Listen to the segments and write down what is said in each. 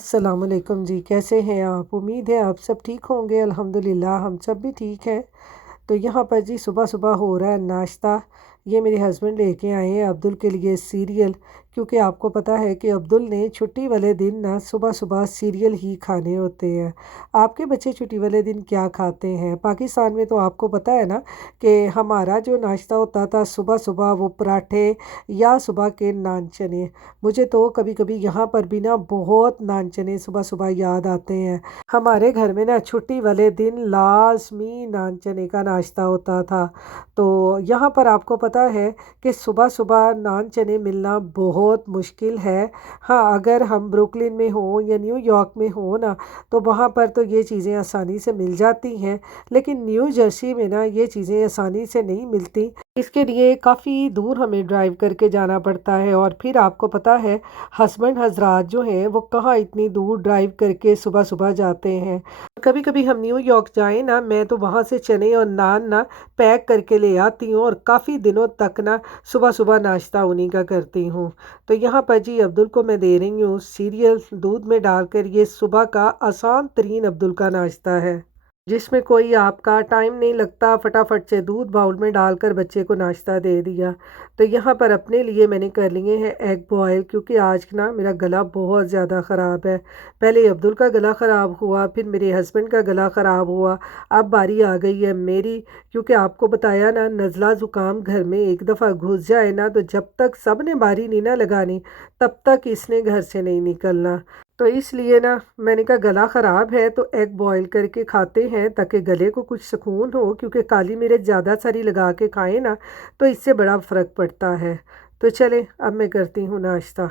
अस्सलामुअलैकुम जी, कैसे हैं आप? उम्मीद है आप सब ठीक होंगे। अल्हम्दुलिल्लाह हम सब भी ठीक हैं। तो यहाँ पर जी सुबह-सुबह हो रहा है नाश्ता। ये मेरे हस्बैंड लेके आए हैं अब्दुल के लिए सीरियल, क्योंकि आपको पता है कि अब्दुल ने छुट्टी वाले दिन ना सुबह-सुबह सीरियल ही खाने होते हैं। आपके बच्चे छुट्टी वाले दिन क्या खाते हैं? पाकिस्तान में तो आपको पता है ना कि हमारा जो नाश्ता होता था सुबह-सुबह वो पराठे या सुबह के नान चने। मुझे तो कभी-कभी यहाँ पर भी ना बहुत नान चने सुबह-सुबह याद आते हैं। हमारे घर में ना छुट्टी वाले दिन लाज़मी नान चने का नाश्ता होता था। तो यहाँ पर आपको पता है कि सुबह-सुबह नान चने मिलना बहुत मुश्किल है। हाँ, अगर हम ब्रुकलिन में हों या न्यूयॉर्क में हों ना, तो वहाँ पर तो ये चीज़ें आसानी से मिल जाती हैं। लेकिन न्यू जर्सी में ना ये चीज़ें आसानी से नहीं मिलती। इसके लिए काफ़ी दूर हमें ड्राइव करके जाना पड़ता है, और फिर आपको पता है हस्बैंड हज़रात जो हैं वो कहाँ इतनी दूर ड्राइव करके सुबह-सुबह जाते हैं। कभी-कभी हम न्यूयॉर्क जाएँ ना, मैं तो वहाँ से चने और नान ना पैक करके ले आती हूँ, और काफ़ी दिनों तक ना सुबह-सुबह नाश्ता उन्हीं का करती हूँ। तो यहाँ पर जी अब्दुल को मैं दे रही हूँ सीरियल दूध में डालकर। ये सुबह का आसान तरीन अब्दुल का नाश्ता है, जिसमें कोई आपका टाइम नहीं लगता, फटाफट से दूध बाउल में डालकर बच्चे को नाश्ता दे दिया। तो यहाँ पर अपने लिए मैंने कर लिए हैं एग बॉयल, क्योंकि आज ना मेरा गला बहुत ज़्यादा ख़राब है। पहले अब्दुल का गला ख़राब हुआ, फिर मेरे हस्बैंड का गला ख़राब हुआ, अब बारी आ गई है मेरी। क्योंकि आपको बताया ना, नज़ला ज़ुकाम घर में एक दफ़ा घुस जाए ना, तो जब तक सब ने बारी नहीं ना लगानी तब तक इसने घर से नहीं निकलना। तो इसलिए ना मैंने कहा गला ख़राब है तो एग बॉयल करके खाते हैं, ताकि गले को कुछ सुकून हो, क्योंकि काली मिर्च ज़्यादा सारी लगा के खाएं ना तो इससे बड़ा फ़र्क पड़ता है। तो चलें अब मैं करती हूँ नाश्ता।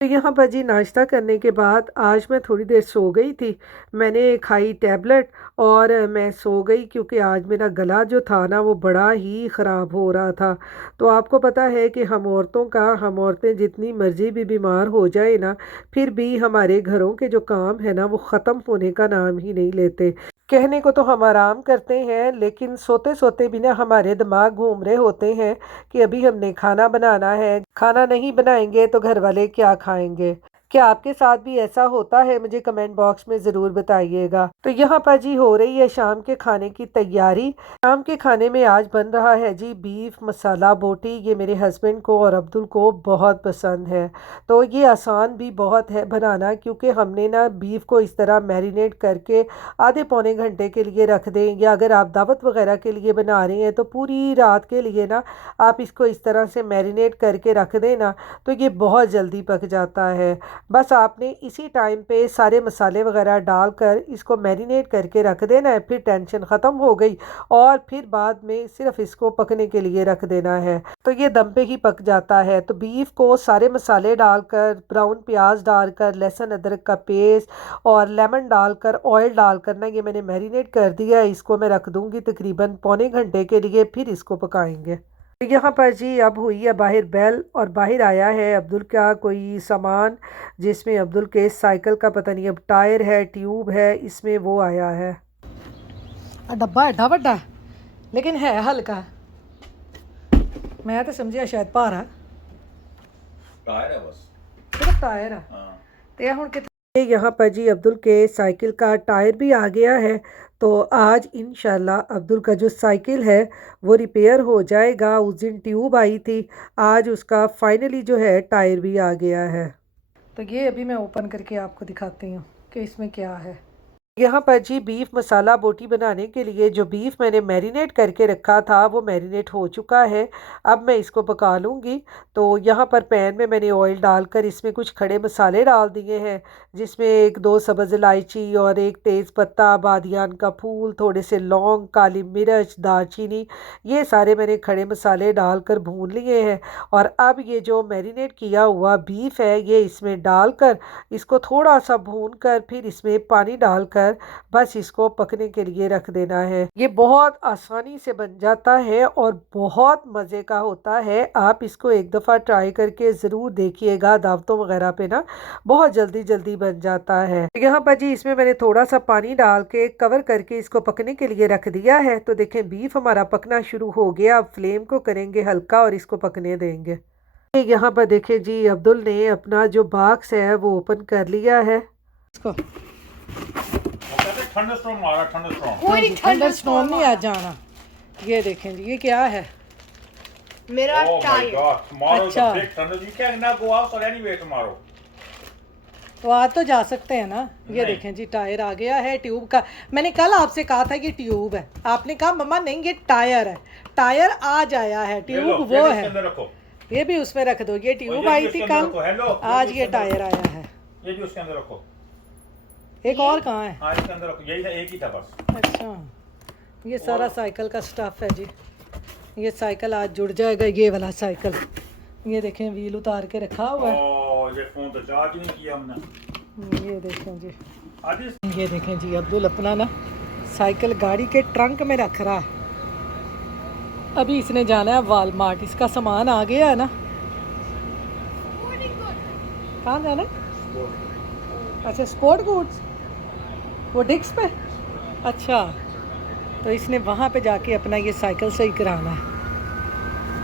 तो यहाँ पर जी नाश्ता करने के बाद आज मैं थोड़ी देर सो गई थी। मैंने खाई टैबलेट और मैं सो गई, क्योंकि आज मेरा गला जो था ना वो बड़ा ही ख़राब हो रहा था। तो आपको पता है कि हम औरतें जितनी मर्ज़ी भी बीमार हो जाए ना, फिर भी हमारे घरों के जो काम है ना वो ख़त्म होने का नाम ही नहीं लेते। कहने को तो हम आराम करते हैं, लेकिन सोते-सोते भी ना हमारे दिमाग घूम रहे होते हैं कि अभी हमने खाना बनाना है, खाना नहीं बनाएँगे तो घर वाले क्या खाएँगे? क्या आपके साथ भी ऐसा होता है? मुझे कमेंट बॉक्स में ज़रूर बताइएगा। तो यहाँ पर जी हो रही है शाम के खाने की तैयारी। शाम के खाने में आज बन रहा है जी बीफ मसाला बोटी। ये मेरे हस्बैंड को और अब्दुल को बहुत पसंद है। तो ये आसान भी बहुत है बनाना, क्योंकि हमने ना बीफ को इस तरह मैरिनेट करके आधे पौने घंटे के लिए रख दें, या अगर आप दावत वगैरह के लिए बना रहे हैं तो पूरी रात के लिए ना आप इसको इस तरह से मैरिनेट करके रख दें ना, तो ये बहुत जल्दी पक जाता है। बस आपने इसी टाइम पे सारे मसाले वगैरह डालकर इसको मैरिनेट करके रख देना है, फिर टेंशन ख़त्म हो गई, और फिर बाद में सिर्फ इसको पकने के लिए रख देना है, तो ये दम पे ही पक जाता है। तो बीफ को सारे मसाले डालकर, ब्राउन प्याज डालकर, लहसुन अदरक का पेस्ट और लेमन डालकर, ऑयल डालकर ना ये मैंने मैरिनेट कर दिया है। इसको मैं रख दूँगी तकरीबन पौने घंटे के लिए, फिर इसको पकाएंगे। तो यहाँ पर जी अब हुई है बाहर बेल, और बाहर आया है अब्दुल का कोई सामान, जिसमें अब्दुल के साइकिल का पता नहीं अब टायर है ट्यूब है, इसमें वो आया है। डब्बा एडा वड्डा लेकिन है हल्का, मैं तो समझिया शायद भारा टायर है बस। सिर्फ टायर है। हाँ। तो हुण कितने यहाँ पर जी अब्दुल के साइकिल का टायर भी आ गया है। तो आज इंशाल्लाह अब्दुल का जो साइकिल है वो रिपेयर हो जाएगा। उस दिन ट्यूब आई थी, आज उसका फाइनली जो है टायर भी आ गया है। तो ये अभी मैं ओपन करके आपको दिखाती हूँ कि इसमें क्या है। यहाँ पर जी बीफ मसाला बोटी बनाने के लिए जो बीफ मैंने मैरिनेट करके रखा था वो मैरिनेट हो चुका है। अब मैं इसको पका लूँगी। तो यहाँ पर पैन में मैंने ऑयल डालकर इसमें कुछ खड़े मसाले डाल दिए हैं, जिसमें एक दो सब्ज़ इलायची और एक तेज़ पत्ता, बादियान का फूल, थोड़े से लौंग, काली मिर्च, दालचीनी, ये सारे मैंने खड़े मसाले डालकर भून लिए हैं। और अब ये जो मैरिनेट किया हुआ बीफ है ये इसमें डालकर इसको थोड़ा सा भून कर फिर इसमें पानी डालकर बस इसको पकने के लिए रख देना है। ये बहुत आसानी से बन जाता है और बहुत मज़े का होता है। आप इसको एक दफ़ा ट्राई करके ज़रूर देखिएगा, दावतों वगैरह पे ना बहुत जल्दी जल्दी बन जाता है। यहाँ पर जी इसमें मैंने थोड़ा सा पानी डाल के कवर करके इसको पकने के लिए रख दिया है। तो देखें बीफ हमारा पकना शुरू हो गया। अब फ्लेम को करेंगे हल्का और इसको पकने देंगे। यहाँ पर देखें जी अब्दुल ने अपना जो बॉक्स है वो ओपन कर लिया है। इसको थंडरस्टॉर्म आ रहा, थंडरस्टॉर्म। कोई नहीं, थंडर स्टॉर्म नहीं आ जाना। ये देखें जी, ये क्या है? मेरा Oh my tyre. God! Tomorrow is a अच्छा। big thunder. You cannot go outside anyway tomorrow. तो आज तो जा सकते हैं ना। ये नहीं। देखें जी, टायर आ गया है ट्यूब का। मैंने कल आपसे कहा था ये ट्यूब है, आपने कहा मम्मा नहीं ये टायर है। टायर आज आया है, ये ट्यूब लो, वो ये भी इसके है। अंदर रखो। ये भी उसमें रख दो। ये ट्यूब ये भी आई उसके थी अंदर कल, रखो। हेलो, आज भी ये उसके अंदर टायर आया है। रखो। ये भी उसके अंदर रखो। एक और कहाँ है? हाँ, इसके अंदर रखो। यही था, एक ही था बस। अच्छा, ये सारा साइकिल का स्टफ है जी। ये साइकिल आज जुड़ जाएगा, ये वाला साइकिल। ये देखें व्हील उतार के रखा हुआ है। ओह, ये फोन तो चार्ज नहीं किया हमने। ये देखें जी, आज इस ये देखें जी, अब्दुल अपना ना साइकिल गाड़ी के ट्रंक में रख रहा है। अभी इसने जाना है वालमार्ट, इसका सामान आ गया है ना। कहाँ जाना है? अच्छा, स्पोर्ट गुड्स, वो डिक्स पे। अच्छा, तो इसने वहाँ पे जाके अपना ये साइकिल सही कराना है।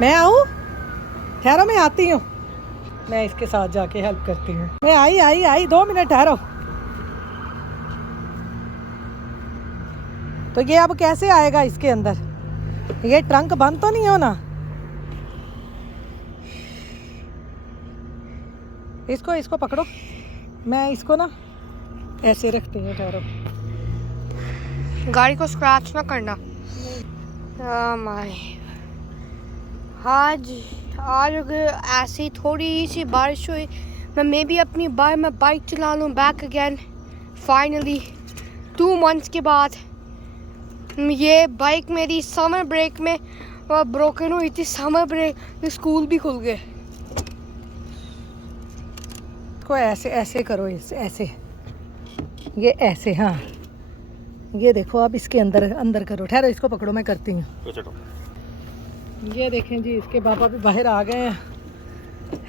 मैं आऊँ? ठहरो, मैं आती हूँ। मैं इसके साथ जाके हेल्प करती हूँ। मैं आई 2 मिनट ठहरो। तो ये अब कैसे आएगा इसके अंदर? ये ट्रंक बंद तो नहीं हो ना? इसको पकड़ो, मैं इसको ना ऐसे रखती हूँ। ठहरो, गाड़ी को स्क्रैच ना करना। माय आज अगर ऐसी थोड़ी सी बारिश हुई, मैं भी अपनी बाइक चला लूँ बैक अगेन। फाइनली 2 मंथ्स के बाद ये बाइक मेरी समर ब्रेक में ब्रोकन हुई थी। समर ब्रेक में स्कूल भी खुल गए। इसको ऐसे करो, ऐसे, ये ऐसे। हाँ, ये देखो, अब इसके अंदर करो। ठहरो, इसको पकड़ो, मैं करती हूँ। ये देखें जी, इसके पापा भी बाहर आ गए हैं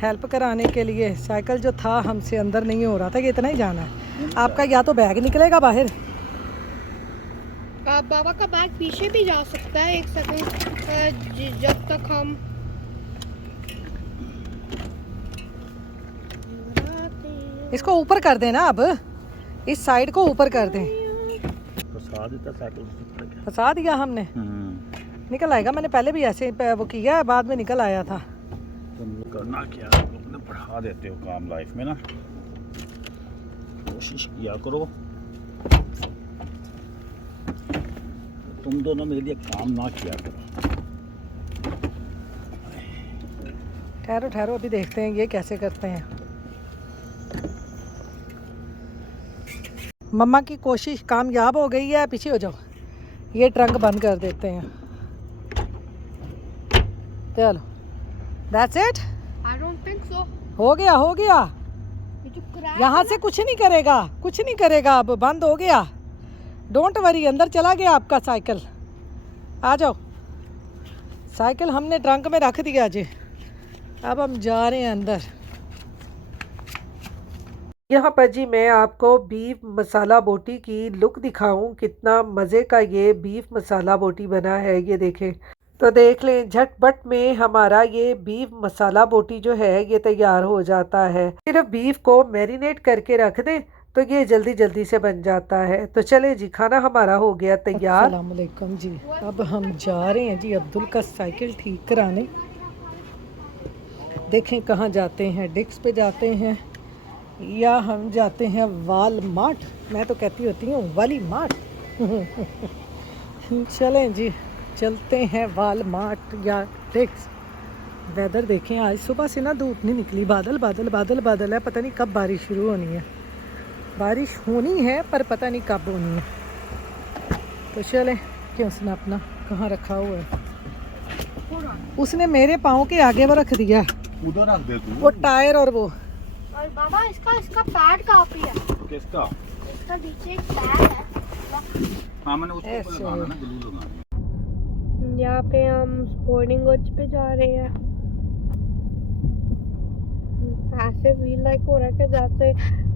हेल्प कराने के लिए। साइकिल जो था हमसे अंदर नहीं हो रहा था कि इतना ही जाना है। आपका या तो बैग निकलेगा बाहर। बाबा का बैग पीछे भी जा सकता है, 1 सेकंड, जब तक हम इसको ऊपर कर देना, अब इस साइड को ऊपर कर दें। फंसा दिया हमने। निकल आएगा। मैंने पहले भी ऐसे वो किया है, बाद में निकल आया था। तुम करना क्या, अपने बढ़ा देते हो काम लाइफ में ना। कोशिश किया करो। तुम दोनों मेरे लिए काम ना किया करो। ठहरो, अभी देखते हैं ये कैसे करते हैं। मम्मा की कोशिश कामयाब हो गई है। पीछे हो जाओ, ये ट्रंक बंद कर देते हैं। चलो, that's it. I don't think so. हो गया। ये जो क्रैश यहाँ से कुछ नहीं करेगा, अब बंद हो गया। डोंट वरी, अंदर चला गया आपका साइकिल। आ जाओ, साइकिल हमने ट्रंक में रख दिया जी। अब हम जा रहे हैं अंदर। यहाँ पर जी मैं आपको बीफ मसाला बोटी की लुक दिखाऊं, कितना मज़े का ये बीफ मसाला बोटी बना है। ये देखें, तो देख लें, झटपट में हमारा ये बीफ मसाला बोटी जो है ये तैयार हो जाता है। सिर्फ बीफ को मैरिनेट करके रख दें तो ये जल्दी से बन जाता है। तो चले जी, खाना हमारा हो गया तैयार। अस्सलाम वालेकुम जी। अब हम जा रहे हैं जी अब्दुल का साइकिल ठीक कराने। देखें कहाँ जाते हैं, डिक्स पे जाते हैं या हम जाते हैं वालमार्ट। मैं तो कहती होती हूँ वाली मार्ट। चलें जी, चलते हैं वालमार्ट या डिक्स। वेदर देखें, आज सुबह से ना धूप नहीं निकली, बादल है। पता नहीं कब बारिश शुरू होनी है। बारिश होनी है पर पता नहीं कब होनी है। तो चलें, क्यों उसने अपना कहाँ रखा हुआ है? उसने मेरे पाँव के आगे वो रख दिया, उधर रख दे तू। वो टायर और वो। और बाबा इसका पैड कहाँ पे है? किसका? इसका नीचे एक पैड है। हाँ, मैंने उसको लगाना ना, ग्लू लगाना। यहाँ पे हम स्पोर्टिंग गुड्स पे जा रहे हैं। ऐसे फील लाइक हो रहा है कि जैसे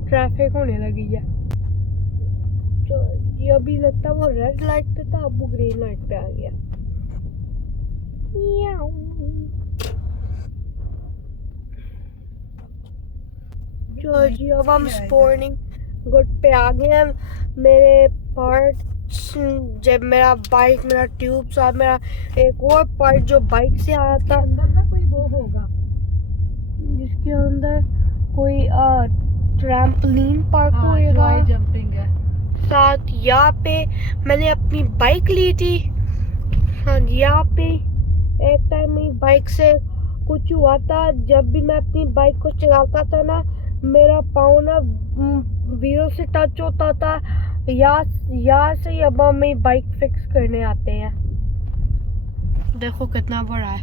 ट्रैफिक होने लगी है। तो ये अभी लगता है वो रेड लाइट पे था, अब वो ग्रीन लाइट पे आ गया। तो जी अब हम स्पोर्टिंग गुड पे आ गए हैं मेरे पार्ट्स। जब मेरा बाइक, मेरा ट्यूब्स और मेरा एक और पार्ट जो बाइक से आया था, अंदर ना कोई वो होगा जिसके अंदर कोई ट्रैम्पलिन पार्क होएगा। जंपिंग है। साथ यहाँ पे मैंने अपनी बाइक ली थी। हाँ, यहाँ पे एक टाइम मेरी बाइक से कुछ हुआ था। जब भी मैं अपनी बाइक को चलाता था ना, मेरा पाँव ना व्हील से टच होता था। यहाँ से अब हम मेरी बाइक फिक्स करने आते हैं। देखो कितना बड़ा है।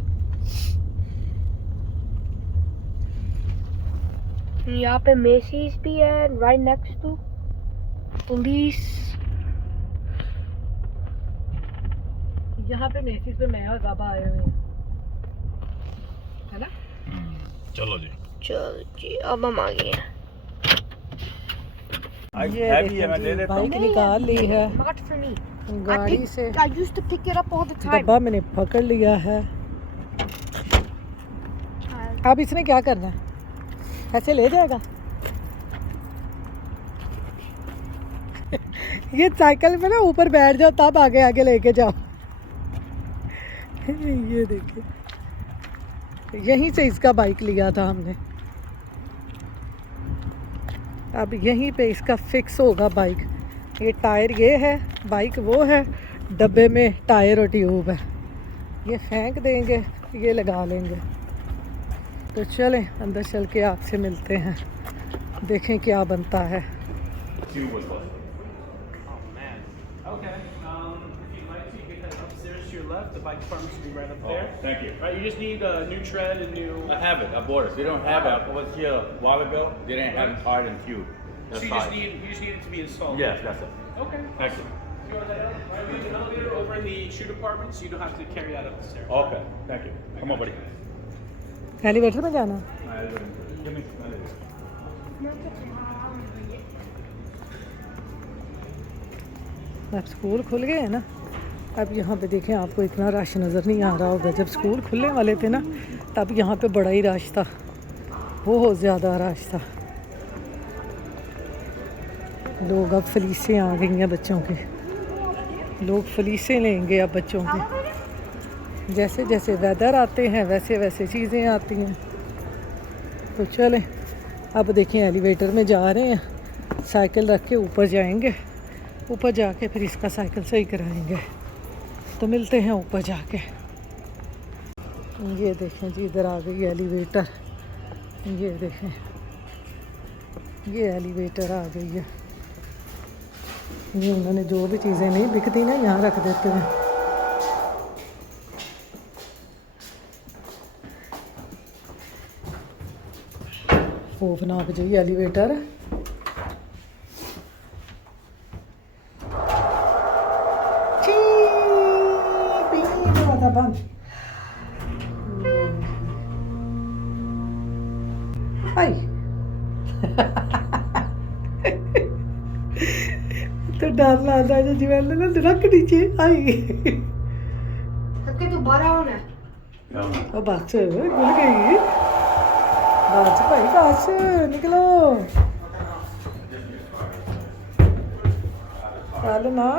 यहाँ पे मेसीज भी है राइट नेक्स्ट टू पुलिस। यहाँ पे मेसिस पे मैं और बाबा आए हुए हैं, है ना? चलो जी। चलो जी, अब हम आ गए हैं। ये है मैं ले लेता हूँ। बाइक निकाल ली है Not for me. गाड़ी से। I used to pick it up all the time. डब्बा मैंने पकड़ लिया है। अब इसने क्या करना है? ऐसे ले जाएगा? ये साइकिल पे ना ऊपर बैठ जाओ तब आगे आगे लेके जाओ। ये देखिए, यहीं से इसका बाइक लिया था हमने। अब यहीं पे इसका फिक्स होगा बाइक। ये टायर ये है, बाइक वो है, डब्बे में टायर और ट्यूब है। ये फेंक देंगे, ये लगा लेंगे। तो चलें अंदर चल के आपसे मिलते हैं, देखें क्या बनता है। Okay. If you'd like to, you can head upstairs to your left. The bike department should be right up there. Thank you. Right, you just need a new tread and new. I have it. I bought it. They don't have it. I was here a while ago. They didn't have it hard and tube. So That's you just fine. need it to be installed. Yes, that's it. Okay. Thank you. You want that out? Right, we have an elevator over in the shoe department, so you don't have to carry that up the stairs. Okay. Thank you. Come on, buddy. Elevator में जाना? Give me. अब school खुल गए हैं ना, अब यहाँ पे देखें आपको इतना रश नज़र नहीं आ रहा होगा। जब स्कूल खुलने वाले थे ना तब यहाँ पे बड़ा ही रश था, बहुत ज़्यादा रश था। लोग अब फलीसें आ गई हैं बच्चों की, लोग फलीसें लेंगे अब बच्चों की। जैसे जैसे वेदर आते हैं वैसे वैसे चीज़ें आती हैं। तो चलें अब देखें एलिवेटर में जा रहे हैं, साइकिल रख के ऊपर जाएंगे, ऊपर जाके फिर इसका साइकिल सही कराएंगे। तो मिलते हैं ऊपर जाके। ये देखें जी, इधर आ गई एलिवेटर। ये देखें, ये एलिवेटर आ गई है। ये उन्होंने जो भी चीज़ें नहीं बिकती ना यहाँ रख देते हैं। खौफनाक जी एलिवेटर। बंद। आई तो डर लगता है जी, मैंने ना रख नीचे आई। Okay, दोबारा होना है। ओ बस खुल गई, बस भाई बस निकलो चल ना।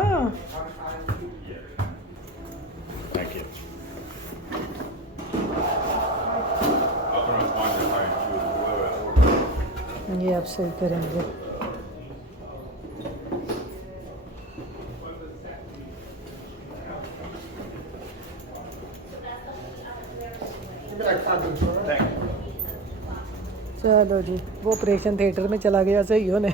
Thank you. I'll put on sponsor high and shoes. ये आप सही करेंगे। चलो जी, वो ऑपरेशन थिएटर में चला गया सही होने।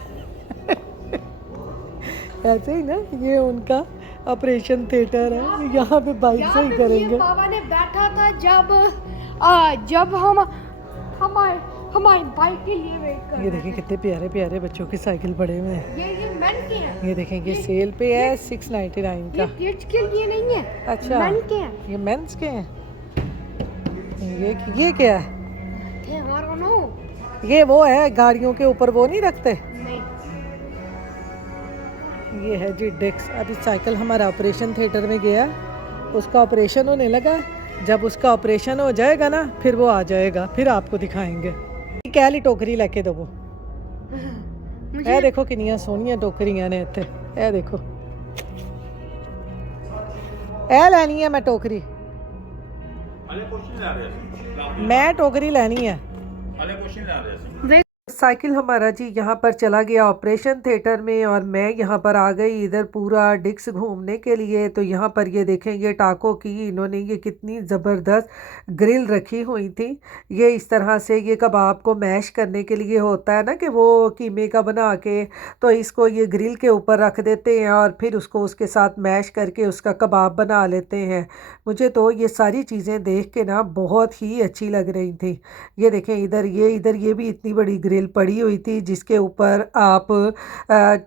ऐसे ही ना, ये उनका ऑपरेशन थिएटर है, यहाँ पे बाइक सही करेंगे। बाबा ने बैठा था जब हम हमारी बाइक के लिए वेट कर। ये देखें कितने प्यारे प्यारे बच्चों के साइकिल पड़े हुए हैं। ये मेन के हैं। ये देखें, ये सेल पे है 699 ये का। किड्स के लिए नहीं है। अच्छा, मेन के हैं। ये मेंस के हैं। ये क्या है? थे हमारा नो। ये वो है गाड़ियों के ऊपर वो नहीं रखते। नहीं। ये है जी डेक्स। अभी साइकिल हमारा ऑपरेशन थिएटर में गया, उसका ऑपरेशन होने लगा। जब उसका ऑपरेशन हो जाएगा ना फिर वो आ जाएगा, फिर आपको दिखाएंगे। क्या ली टोकरी लेके दो वो, ਇਹ ਦੇਖੋ ਕਿੰਨੀਆਂ ਸੋਹਣੀਆਂ ਟੋਕਰੀਆਂ ਨੇ ਇੱਥੇ ਇਹ ਦੇਖੋ ਇਹ ਲੈਣੀ ਹੈ ਮੈਂ ਟੋਕਰੀ ਹਲੇ ਕੁਛ ਨਹੀਂ ਲਾ ਰਹੇ ਸੀ मैं टोकरी लेनी है ਹਲੇ ਕੁਛ ਨਹੀਂ ਲਾ ਰਹੇ ਸੀ साइकिल हमारा जी यहाँ पर चला गया ऑपरेशन थिएटर में और मैं यहाँ पर आ गई इधर पूरा डिक्स घूमने के लिए। तो यहाँ पर ये देखेंगे टाकों की इन्होंने ये कितनी ज़बरदस्त ग्रिल रखी हुई थी। ये इस तरह से ये कबाब को मैश करने के लिए होता है ना कि वो कीमे का बना के तो इसको ये ग्रिल के ऊपर रख देते हैं और फिर उसको उसके साथ मैश करके उसका कबाब बना लेते हैं। मुझे तो ये सारी चीज़ें देख के ना बहुत ही अच्छी लग रही थी। ये देखें इधर ये भी इतनी बड़ी ग्रिल पड़ी हुई थी जिसके ऊपर आप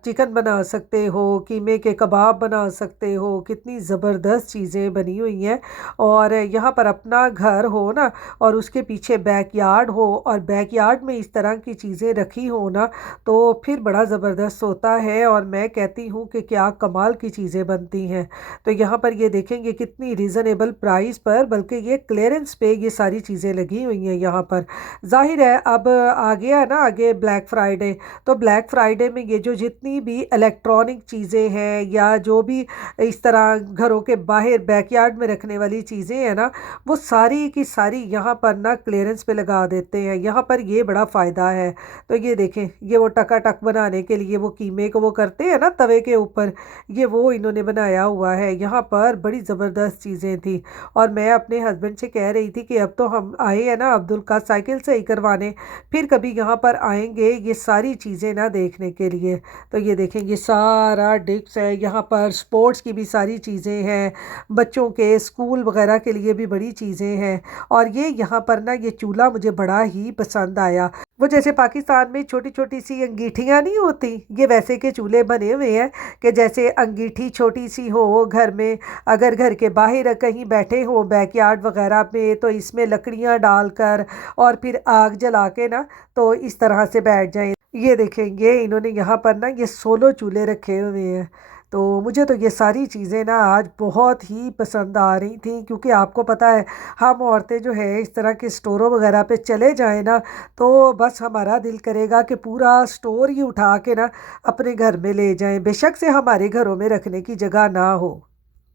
चिकन बना सकते हो कीमे के कबाब बना सकते हो। कितनी ज़बरदस्त चीज़ें बनी हुई हैं और यहाँ पर अपना घर हो ना और उसके पीछे बैकयार्ड हो और बैकयार्ड में इस तरह की चीज़ें रखी हो ना तो फिर बड़ा ज़बरदस्त होता है। और मैं कहती हूँ कि क्या कमाल की चीज़ें बनती हैं। तो यहाँ पर ये देखेंगे कितनी रीज़नेबल प्राइस पर बल्कि ये क्लियरेंस पे ये सारी चीज़ें लगी हुई हैं। यहाँ पर जाहिर है अब आ गया है ना आगे ब्लैक फ्राइडे तो ब्लैक फ्राइडे में ये जो जितनी भी इलेक्ट्रॉनिक चीज़ें हैं या जो भी इस तरह घरों के बाहर बैकयार्ड में रखने वाली चीज़ें हैं ना वो सारी की सारी यहाँ पर ना क्लियरेंस पे लगा देते हैं। यहाँ पर ये बड़ा फ़ायदा है। तो ये देखें ये वो टकाटक बनाने के लिए वो कीमे को वो करते हैं ना तवे के ऊपर ये वो इन्होंने बनाया हुआ है। यहाँ पर बड़ी ज़बरदस्त चीज़ें थी और मैं अपने हस्बैंड से कह रही थी कि अब तो हम आए हैं ना अब्दुल का साइकिल सही करवाने फिर कभी यहाँ पर आएंगे ये सारी चीज़ें ना देखने के लिए। तो ये देखें ये सारा डिक्स है। यहाँ पर स्पोर्ट्स की भी सारी चीज़ें हैं बच्चों के स्कूल वगैरह के लिए भी बड़ी चीज़ें हैं। और ये यहाँ पर ना ये चूल्हा मुझे बड़ा ही पसंद आया। वो जैसे पाकिस्तान में छोटी छोटी सी अंगीठियाँ नहीं होती ये वैसे के चूल्हे बने हुए हैं कि जैसे अंगीठी छोटी सी हो घर में अगर घर के बाहर कहीं बैठे हो बैकयार्ड वगैरह में तो इसमें लकड़ियाँ डालकर और फिर आग जला के ना तो इस तरह से बैठ जाएं। ये देखेंगे इन्होंने यहाँ पर ना ये 16 चूल्हे रखे हुए हैं। तो मुझे तो ये सारी चीज़ें ना आज बहुत ही पसंद आ रही थी क्योंकि आपको पता है हम औरतें जो है इस तरह के स्टोरों वगैरह पे चले जाएं ना तो बस हमारा दिल करेगा कि पूरा स्टोर ही उठा के ना अपने घर में ले जाएं बेशक से हमारे घरों में रखने की जगह ना हो।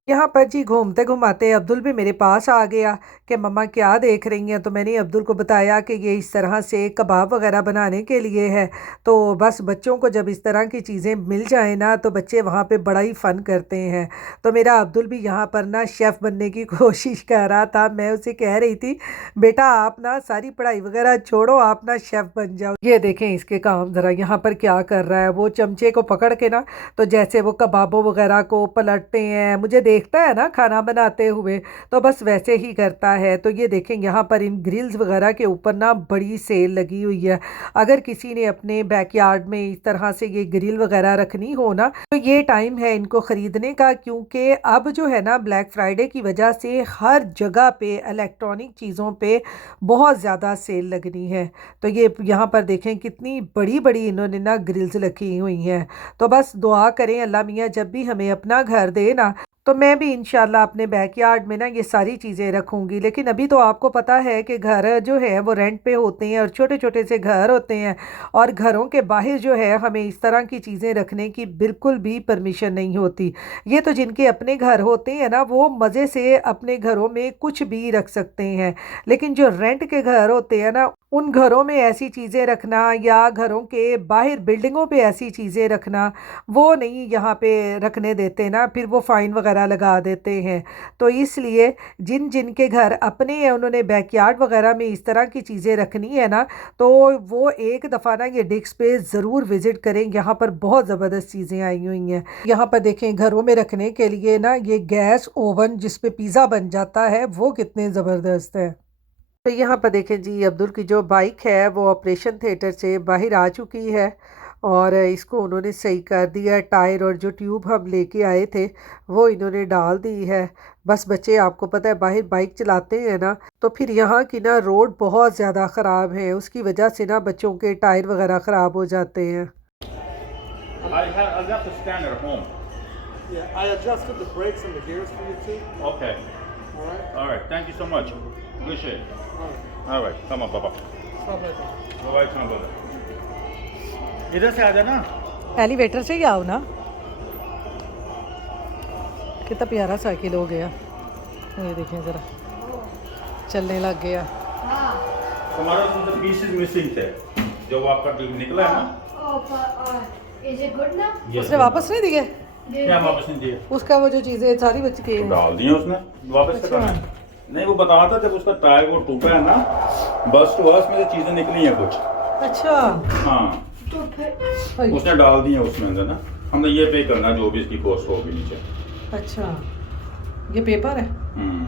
यहाँ पर जी घूमते घुमाते अब्दुल भी मेरे पास आ गया कि मम्मा क्या देख रही हैं। तो मैंने अब्दुल को बताया कि ये इस तरह से कबाब वगैरह बनाने के लिए है। तो बस बच्चों को जब इस तरह की चीज़ें मिल जाए ना तो बच्चे वहाँ पे बड़ा ही फ़न करते हैं। तो मेरा अब्दुल भी यहाँ पर ना शेफ़ बनने की कोशिश कर रहा था। मैं उसे कह रही थी बेटा आप ना सारी पढ़ाई वगैरह छोड़ो आप ना शेफ़ बन जाओ। ये देखें इसके काम ज़रा यहाँ पर क्या कर रहा है वो चमचे को पकड़ के ना तो जैसे वो कबाबों वगैरह को पलटते हैं मुझे देखता है ना खाना बनाते हुए तो बस वैसे ही करता है। तो ये देखें यहाँ पर इन ग्रिल्स वगैरह के ऊपर ना बड़ी सेल लगी हुई है। अगर किसी ने अपने बैकयार्ड में इस तरह से ये ग्रिल वगैरह रखनी हो ना तो ये टाइम है इनको ख़रीदने का क्योंकि अब जो है ना ब्लैक फ्राइडे की वजह से हर जगह पे इलेक्ट्रॉनिक चीज़ों पे बहुत ज़्यादा सेल लगनी है। तो ये यहाँ पर देखें कितनी बड़ी बड़ी इन्होंने ना ग्रिल्स रखी हुई हैं। तो बस दुआ करें अल्लाह मियाँ जब भी हमें अपना घर दे ना तो मैं भी इंशाल्लाह अपने बैकयार्ड में ना ये सारी चीज़ें रखूँगी। लेकिन अभी तो आपको पता है कि घर जो है वो रेंट पे होते हैं और छोटे छोटे से घर होते हैं और घरों के बाहर जो है हमें इस तरह की चीज़ें रखने की बिल्कुल भी परमिशन नहीं होती। ये तो जिनके अपने घर होते हैं ना वो मज़े से अपने घरों में कुछ भी रख सकते हैं। लेकिन जो रेंट के घर होते हैं ना उन घरों में ऐसी चीज़ें रखना या घरों के बाहर बिल्डिंगों पे ऐसी चीज़ें रखना वो नहीं यहाँ पे रखने देते ना फिर वो फ़ाइन वगैरह लगा देते हैं। तो इसलिए जिन जिन के घर अपने हैं उन्होंने बैकयार्ड वगैरह में इस तरह की चीज़ें रखनी है ना तो वो एक दफ़ा ना ये डिक्स पे ज़रूर विज़िट करें। यहाँ पर बहुत ज़बरदस्त चीज़ें आई हुई हैं। यहाँ पर देखें घरों में रखने के लिए ना ये गैस ओवन जिस पे पिज़्ज़ा बन जाता है वो कितने ज़बरदस्त है। तो यहाँ पर देखें जी अब्दुल की जो बाइक है वो ऑपरेशन थिएटर से बाहर आ चुकी है और इसको उन्होंने सही कर दिया। टायर और जो ट्यूब हम लेके आए थे वो इन्होंने डाल दी है। बस बच्चे आपको पता है बाहर बाइक चलाते हैं ना तो फिर यहाँ की ना रोड बहुत ज़्यादा ख़राब है उसकी वजह से ना बच्चों के टायर वगैरह ख़राब हो जाते हैं। I left the stand at home. Yeah, I adjusted the brakes and the gears for you too. Okay. All right. All right. Thank you so much. Appreciate it. All right. Come on, Papa. Stop right there. Bye-bye, brother. इधर से आ जाना। Elevator से ही आओ ना। कितना प्यारा cycle हो गया, ये देखें ज़रा चलने लग गया। हमारा तो पीसेस मिसिंग थे, जो आपका निकला है ना। Is it good now? उसने वापस नहीं दिए? क्या वापस नहीं दिए? उसका वो जो चीज़ें सारी बच गई हैं। डाल दिए उसने वापस अच्छा। नहीं, वो बता रहा था जब उसका टायर वो टूटा है ना, बस टू बस में से चीजें निकली हैं कुछ। अच्छा हाँ, तो फिर उसने डाल दिए उसमें अंदर ना। हमने ये पे करना जो भी इसकी कॉस्ट होगी नीचे। अच्छा, ये पेपर है। हम्म।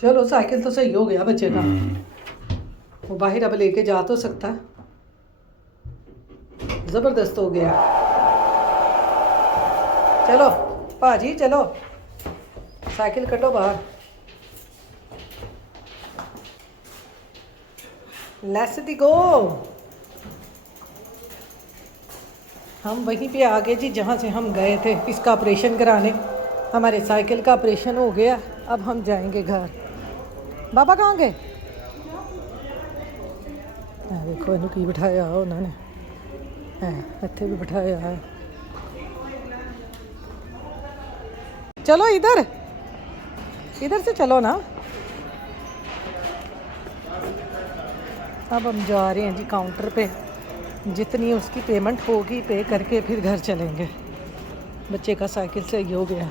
चलो साइकिल तो सही हो गया बच्चे का। हम्म। वो बाहर अब लेके जा तो सकता है। ज़बरदस्त हो गया। चलो पाजी चलो, साइकिल कटो बाहर। Let's go. हम वहीं पे आ गए जी जहाँ से हम गए थे इसका ऑपरेशन कराने। हमारे साइकिल का ऑपरेशन हो गया, अब हम जाएंगे घर। बाबा कहाँ गए? देखो इन्हों की बिठाया उन्होंने, इत्थे भी बिठाया है। चलो इधर इधर से चलो ना। अब हम जा रहे हैं जी काउंटर पे, जितनी उसकी पेमेंट होगी पे करके फिर घर चलेंगे। बच्चे का साइकिल सही हो गया।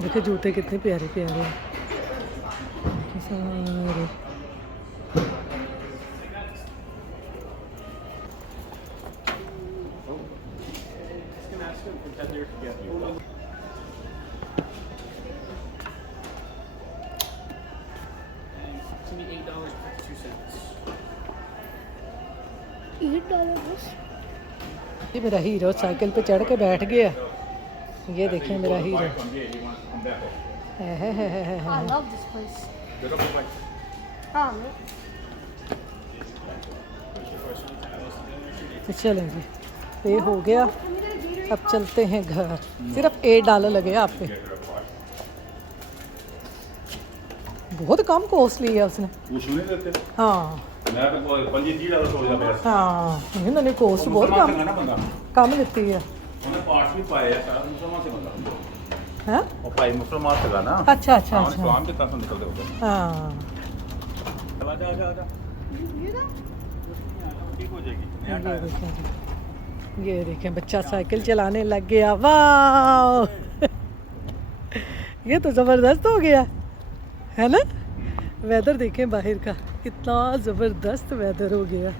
देखो जूते कितने प्यारे प्यारे हैं सारे। $8 बस। ये मेरा हीरो साइकिल पे चढ़ के बैठ गया। ये देखें मेरा hero. I love this place. हाँ तो चलें जी, पे हो गया। अब चलते हैं घर। सिर्फ $8 लगे आप पे। बहुत कम कॉस्टली है उसने। कुछ नहीं देते। हाँ मैं तो $25 हो जाता है। हाँ, इन्होंने कॉस्ट बहुत मुसलमान ना बंदा। कम लेती है। उन्हें पार्ट्स भी पाए हैं सारा मुसलमान से बंदा। हाँ और भाई मुसलमान से ना। अच्छा अच्छा हाँ, अच्छा। इस्लाम के तरफ से निकलते होते हैं। हाँ आजा आजा आजा। ठीक हो जाएगी। नया ये टायर। देखें जी, ये देखें बच्चा साइकिल चलाने लग गया। वाह ये तो ज़बरदस्त हो गया है ना। वेदर देखें बाहर का, कितना ज़बरदस्त वेदर हो गया,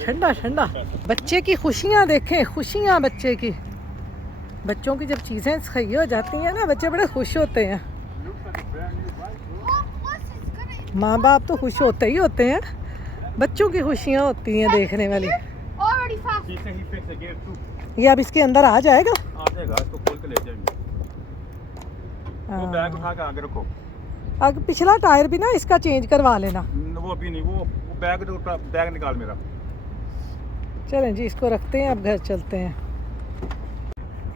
ठंडा ठंडा। बच्चे की खुशियाँ देखें, खुशियाँ बच्चे की। बच्चों की जब चीज़ें सही हो जाती हैं ना, बच्चे बड़े खुश होते हैं। माँ बाप तो खुश होते ही होते हैं, बच्चों की खुशियाँ होती हैं देखने वाली। Already fast. पीछे ही फिक्स है गेयर 2। ये अब इसके अंदर आ जाएगा। आ जाएगा, इसको खोल के ले जाएंगे। वो बैग उठा के आगे रखो। अब पिछला टायर भी ना इसका चेंज करवा लेना। वो अभी नहीं, वो बैग निकाल मेरा। चलें जी, इसको रखते हैं, अब घर चलते हैं।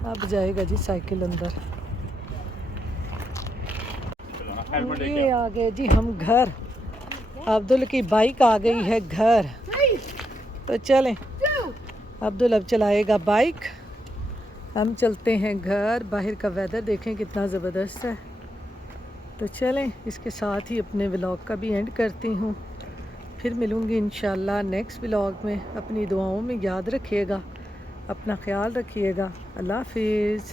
अब जाएगा जी साइकिल अंदर। हेलमेट लेके ये आ गए जी हम घर। अब्दुल की बाइक आ गई है घर। तो चलें, अब्दुल अब चलाएगा बाइक, हम चलते हैं घर। बाहर का वेदर देखें कितना ज़बरदस्त है। तो चलें, इसके साथ ही अपने व्लॉग का भी एंड करती हूँ। फिर मिलूँगी इंशाल्लाह नेक्स्ट व्लॉग में। अपनी दुआओं में याद रखिएगा, अपना ख्याल रखिएगा। अल्लाह हाफिज़।